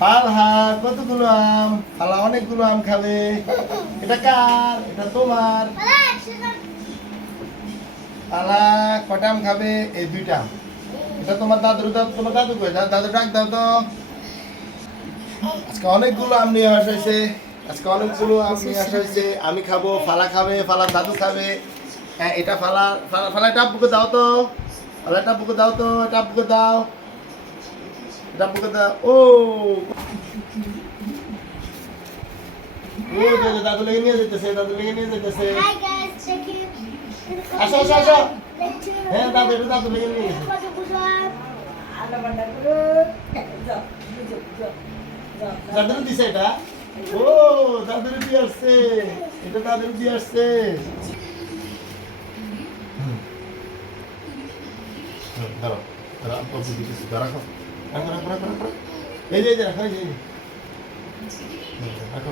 ফালহা কতগুলো আম? ফালা অনেকগুলো আম খাবে। এটা কার? এটা তোমার। ফালা কটা আম খাবে? এই দুইটা আম। এটা তোমার দাদুর দাও, তোমার দাদু কই? দাদু ডাক দাও তো। আজকে অনেকগুলো আম নিয়ে আসা হয়েছে। আজকে অনেকগুলো আম নিয়ে আসা হয়েছে। আমি খাবো, ফালা খাবে, ফালার দাদু খাবে। হ্যাঁ, এটা ফালা ফালা ফালা এটা আব্বুকে দাও তো। ফালা এটা আব্বুকে দাও তো, এটা আব্বুকে দাও। এটা আব্বুকে দাও। ও ও দাদু লেগে নিয়ে যেতেছে, দাদু লেগে নিয়ে যেতেছে। Hi guys, check it. আসো আসো আসো। হ্যাঁ দাদু, এটা দাদু লেগে নিয়ে গেছে। দাদুর দিছে এটা। ও দাদুর দিয়ে আসছে, এটা দাদুর দিয়ে আসছে। দাঁড়াও দাঁড়াও, অল্প দিতেছি, রাখো রাখো রাখো রাখো রাখো। এই যে রাখো, এই যে রাখো।